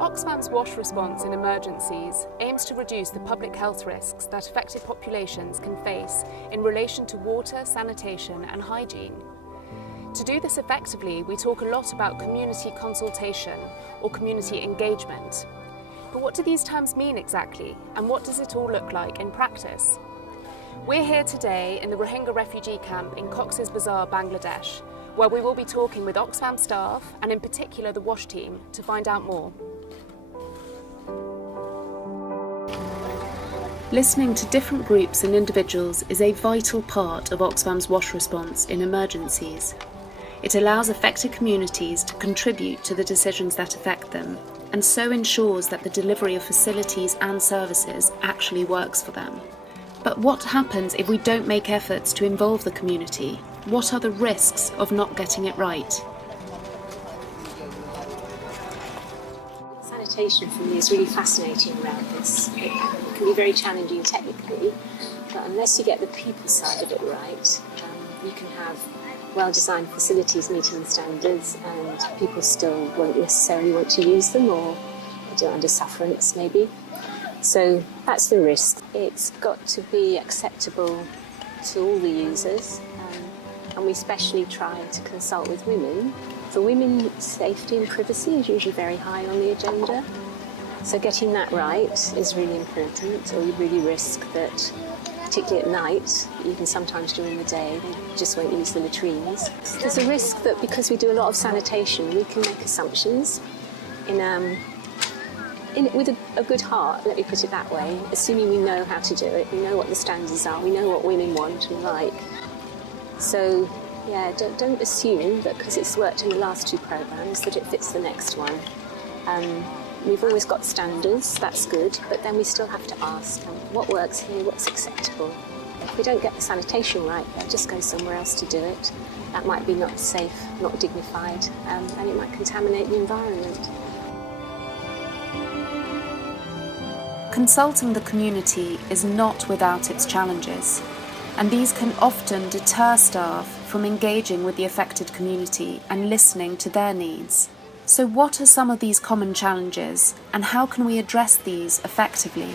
Oxfam's WASH response in emergencies aims to reduce the public health risks that affected populations can face in relation to water, sanitation and hygiene. To do this effectively, we talk a lot about community consultation or community engagement. But what do these terms mean exactly, and what does it all look like in practice? We're here today in the Rohingya refugee camp in Cox's Bazar, Bangladesh, where we will be talking with Oxfam staff and in particular the WASH team to find out more. Listening to different groups and individuals is a vital part of Oxfam's WASH response in emergencies. It allows affected communities to contribute to the decisions that affect them, and so ensures that the delivery of facilities and services actually works for them. But what happens if we don't make efforts to involve the community? What are the risks of not getting it right? Sanitation for me is really fascinating around this. It can be very challenging technically, but unless you get the people side of it right, you can have well-designed facilities meeting the standards and people still won't necessarily want to use them or do it under sufferance maybe. So that's the risk. It's got to be acceptable to all the users, and we especially try to consult with women. For women, safety and privacy is usually very high on the agenda. So getting that right is really important, or you really risk that, particularly at night, even sometimes during the day, they just won't use the latrines. There's a risk that because we do a lot of sanitation, we can make assumptions with a good heart, let me put it that way, assuming we know how to do it, we know what the standards are, we know what women want and like. So, yeah, don't assume that because it's worked in the last two programmes that it fits the next one. We've always got standards, that's good, but then we still have to ask what works here, what's acceptable. If we don't get the sanitation right, they'll just go somewhere else to do it. That might be not safe, not dignified, and it might contaminate the environment. Consulting the community is not without its challenges, and these can often deter staff from engaging with the affected community and listening to their needs. So what are some of these common challenges, and how can we address these effectively?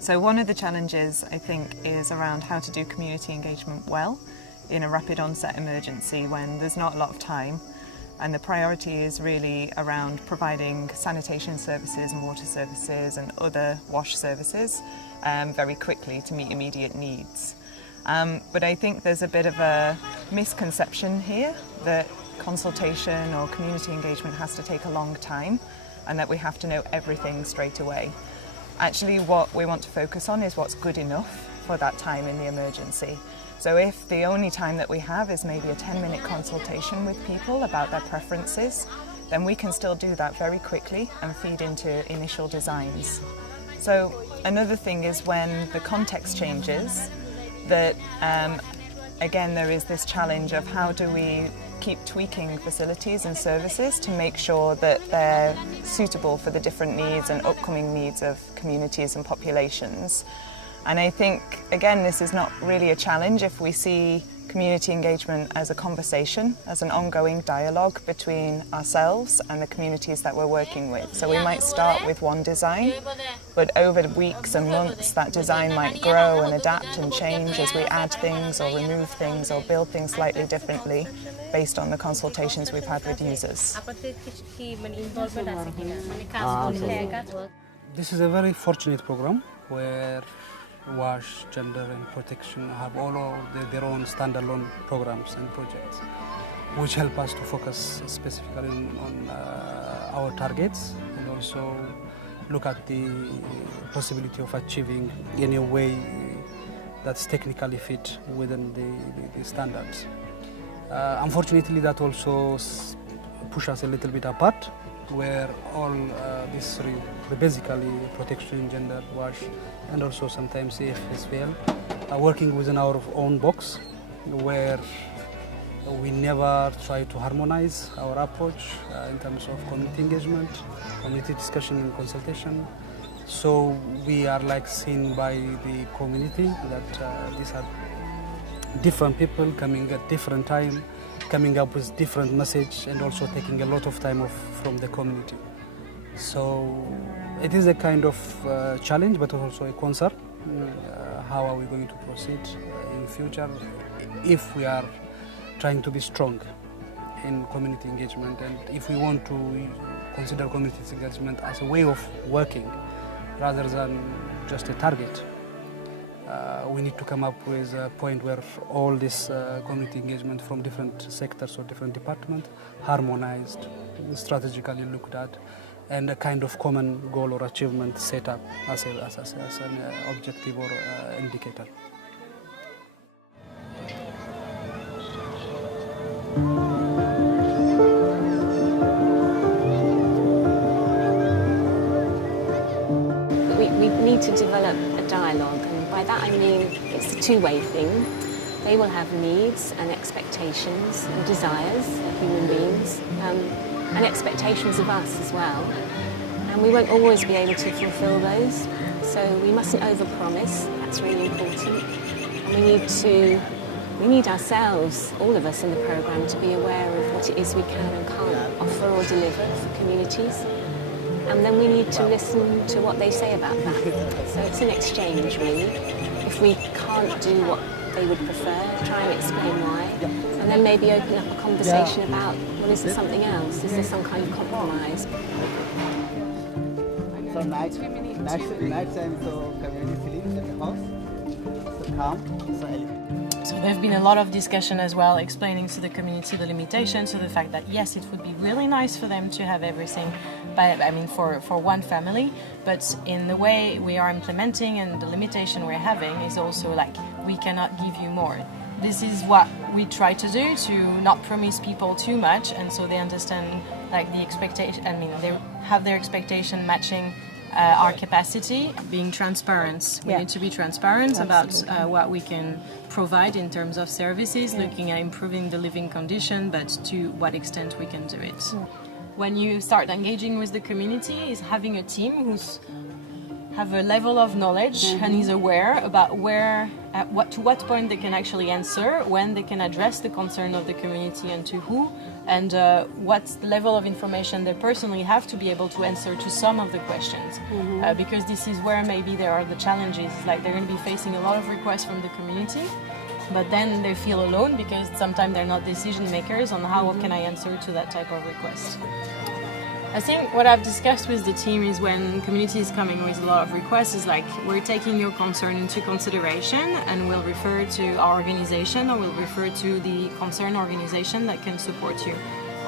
So one of the challenges, I think, is around how to do community engagement well in a rapid onset emergency when there's not a lot of time. And the priority is really around providing sanitation services and water services and other WASH services very quickly to meet immediate needs. But I think there's a bit of a misconception here that consultation or community engagement has to take a long time and that we have to know everything straight away. Actually, what we want to focus on is what's good enough for that time in the emergency. So if the only time that we have is maybe a 10-minute consultation with people about their preferences, then we can still do that very quickly and feed into initial designs. So another thing is when the context changes, that again there is this challenge of how do we keep tweaking facilities and services to make sure that they're suitable for the different needs and upcoming needs of communities and populations. And I think, again, this is not really a challenge if we see community engagement as a conversation, as an ongoing dialogue between ourselves and the communities that we're working with. So we might start with one design, but over the weeks and months that design might grow and adapt and change as we add things or remove things or build things slightly differently based on the consultations we've had with users. This is a very fortunate program where WASH, gender and protection have all of their own standalone programs and projects, which help us to focus specifically on our targets and also look at the possibility of achieving in a way that's technically fit within the standards. Unfortunately, that also pushes us a little bit apart. where all this basically protection, gender, wash, and also sometimes AFSPL are working within our own box, where we never try to harmonize our approach in terms of community engagement, community discussion and consultation. So we are like seen by the community that these are different people coming at different time, coming up with different message, and also taking a lot of time off from the community. So it is a kind of challenge, but also a concern. How are we going to proceed in future if we are trying to be strong in community engagement, and if we want to consider community engagement as a way of working rather than just a target. We need to come up with a point where all this community engagement from different sectors or different departments harmonized, strategically looked at, and a kind of common goal or achievement set up as an objective or indicator. We need to develop a dialogue, and by that I mean it's a two-way thing. They will have needs and expectations and desires of human beings, and expectations of us as well. And we won't always be able to fulfil those, so we mustn't overpromise. That's really important. And we need ourselves, all of us in the programme, to be aware of what it is we can and can't offer or deliver for communities. And then we need to listen to what they say about that. So it's an exchange, really. If we can't do what they would prefer, try and explain why. And then maybe open up a conversation about, well, is there something else? Is there some kind of compromise? So night time, so community sleep at the house, so calm, so elegant. So there have been a lot of discussion as well, explaining to the community the limitations, so the fact that yes, it would be really nice for them to have everything, for one family, but in the way we are implementing and the limitation we're having is also like, we cannot give you more. This is what we try to do, to not promise people too much, and so they understand like the expectation, they have their expectation matching our capacity, being transparent. We need to be transparent about what we can provide in terms of services, looking at improving the living condition, but to what extent we can do it. When you start engaging with the community, is having a team who's have a level of knowledge and is aware about to what point they can actually answer, when they can address the concern of the community and to who, and what level of information they personally have to be able to answer to some of the questions. Because this is where maybe there are the challenges, like they're going to be facing a lot of requests from the community, but then they feel alone because sometimes they're not decision makers on how can I answer to that type of request. I think what I've discussed with the team is when community is coming with a lot of requests is like, we're taking your concern into consideration and we'll refer to our organization or we'll refer to the concerned organization that can support you.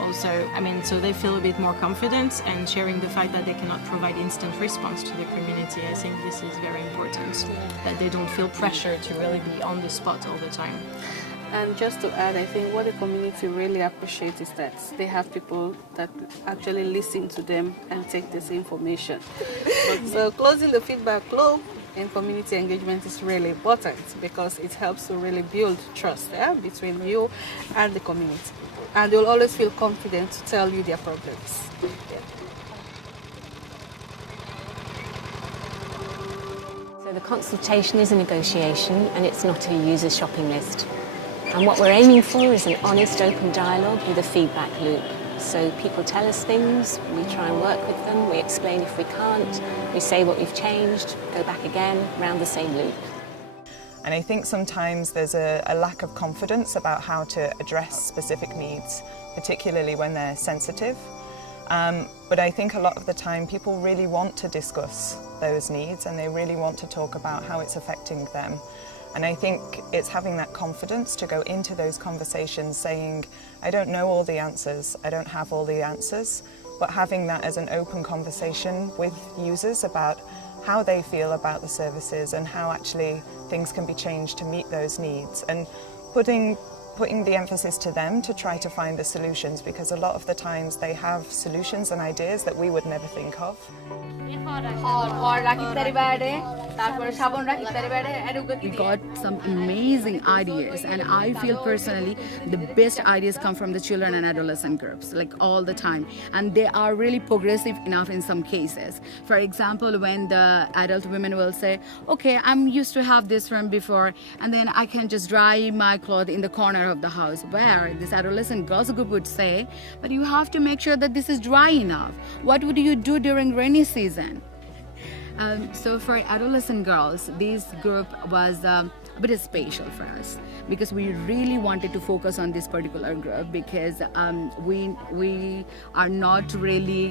Also, so they feel a bit more confident, and sharing the fact that they cannot provide instant response to the community. I think this is very important, that they don't feel pressure to really be on the spot all the time. And just to add, I think what the community really appreciates is that they have people that actually listen to them and take this information. So closing the feedback loop in community engagement is really important because it helps to really build trust between you and the community. And they'll always feel confident to tell you their problems. So the consultation is a negotiation and it's not a user shopping list. And what we're aiming for is an honest, open dialogue with a feedback loop. So people tell us things, we try and work with them, we explain if we can't, we say what we've changed, go back again, round the same loop. And I think sometimes there's a lack of confidence about how to address specific needs, particularly when they're sensitive. But I think a lot of the time people really want to discuss those needs and they really want to talk about how it's affecting them. And I think it's having that confidence to go into those conversations saying, I don't know all the answers, I don't have all the answers, but having that as an open conversation with users about how they feel about the services and how actually things can be changed to meet those needs. And putting putting the emphasis to them to try to find the solutions, because a lot of the times they have solutions and ideas that we would never think of. We got some amazing ideas, and I feel personally the best ideas come from the children and adolescent groups, like all the time, and they are really progressive enough in some cases. For example, when the adult women will say, okay, I'm used to have this from before, and then I can just dry my clothes in the corner of the house, where this adolescent girls group would say, but you have to make sure that this is dry enough. What would you do during rainy season? So for adolescent girls, this group was a bit special for us, because we really wanted to focus on this particular group, because we are not really,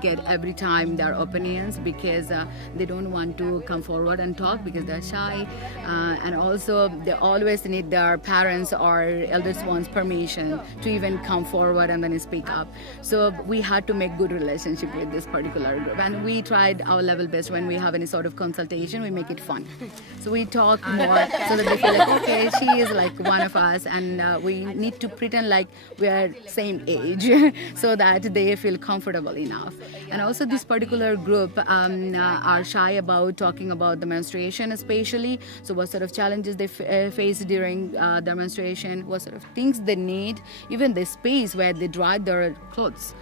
get every time their opinions, because they don't want to come forward and talk because they're shy, and also they always need their parents or eldest ones' permission to even come forward and then speak up. So we had to make good relationship with this particular group, and we tried our level best. When we have any sort of consultation, we make it fun. So we talk more so that they feel like, okay, she is like one of us, and we need to pretend like we are same age so that they feel comfortable enough. And also this particular group are shy about talking about the menstruation especially. So what sort of challenges they face during their menstruation, what sort of things they need, even the space where they dry their clothes.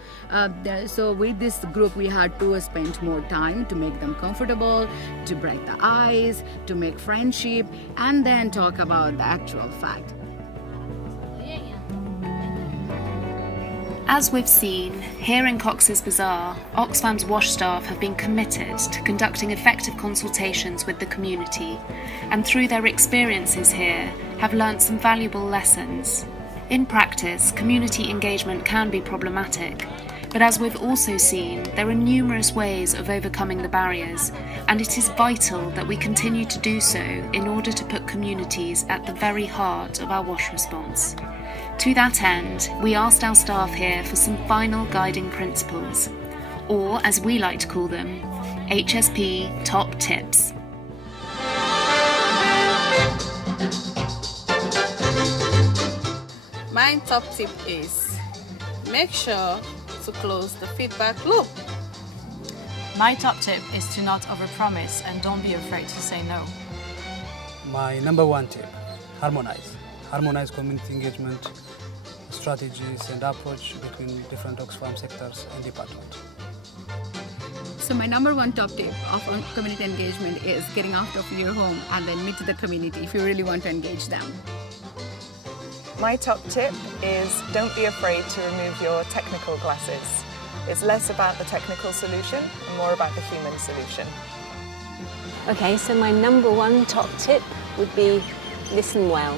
So with this group we had to spend more time to make them comfortable, to break the ice, to make friendship, and then talk about the actual fact. As we've seen, here in Cox's Bazar, Oxfam's WASH staff have been committed to conducting effective consultations with the community, and through their experiences here have learnt some valuable lessons. In practice, community engagement can be problematic, but as we've also seen, there are numerous ways of overcoming the barriers, and it is vital that we continue to do so in order to put communities at the very heart of our WASH response. To that end, we asked our staff here for some final guiding principles, or as we like to call them, HSP top tips. My top tip is make sure to close the feedback loop. My top tip is to not overpromise and don't be afraid to say no. My number one tip, harmonize. Harmonize community engagement strategies and approach between different Oxfam sectors and departments. So my number one top tip of community engagement is getting out of your home and then meet the community if you really want to engage them. My top tip is don't be afraid to remove your technical glasses. It's less about the technical solution and more about the human solution. Okay, so my number one top tip would be listen well.